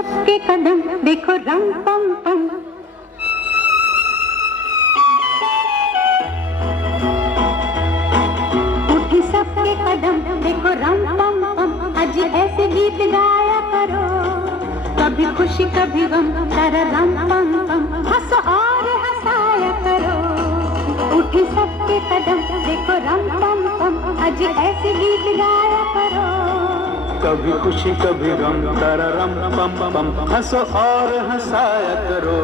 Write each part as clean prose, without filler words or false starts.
सबके कदम देखो रंग पम पम। उठी सबके कदम देखो रंग पम पम। आज ऐसे गीत गाया करो, कभी खुशी कभी गम, तारा रंग पम पम। हंसो और हंसाया करो। उठी सबके कदम देखो रंग पम पम। आज ऐसे गीत गाया करो, कभी खुशी कभी गम, तारा रम पम पम। हंसो और हंसाया करो।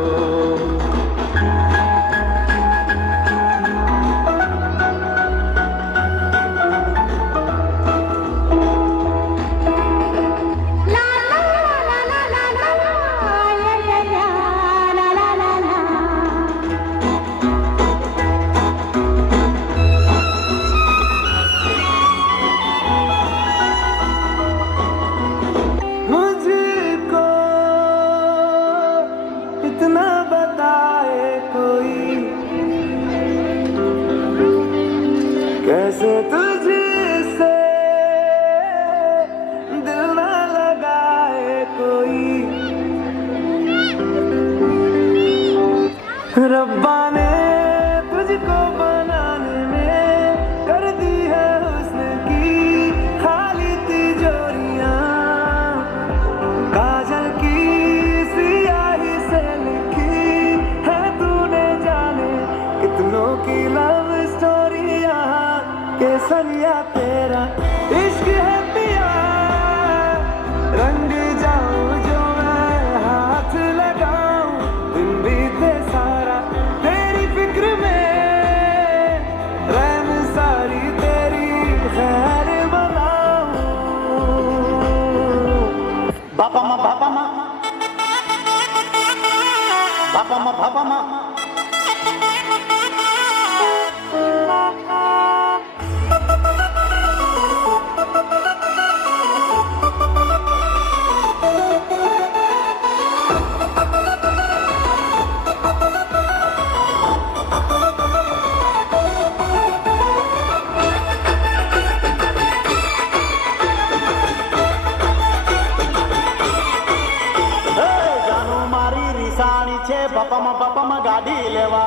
इतना बताए कोई, कैसे तुझसे दिल ना लगाए कोई। रब्बा ने तुझको बनाने में कर दी है हुस्न की खाली तिजोरियां। काजल की सियाही से लिखी है तूने जाने कितनों की लव स्टोरियां। केसरिया तेरा इश्क है पिया, रंग जाऊं जो मैं हाथ लगाऊं। दिन बीते सारा तेरी फिक्र में, रैन सारी तेरी खैर बनाऊं। बापा माँ बापा माँ बापा माँ बापा माँ। બાપામાં ગાડી લેવા,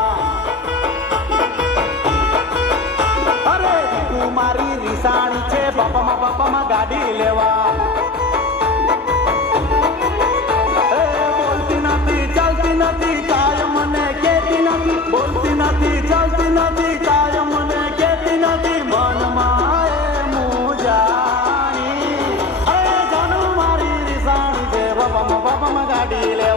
અરે તું મારી રીસાણી છે બાપામાં ગાડી લેવા। એ બોલતી નથી ચાલતી નથી કાયમ મને કહેતી નથી, બોલતી નથી ચાલતી નથી કાયમ મને કહેતી નથી। મનમાં એ મૂંઝાણી, અરે જાનું મારી રીસાણી છે બાપામાં ગાડી લે।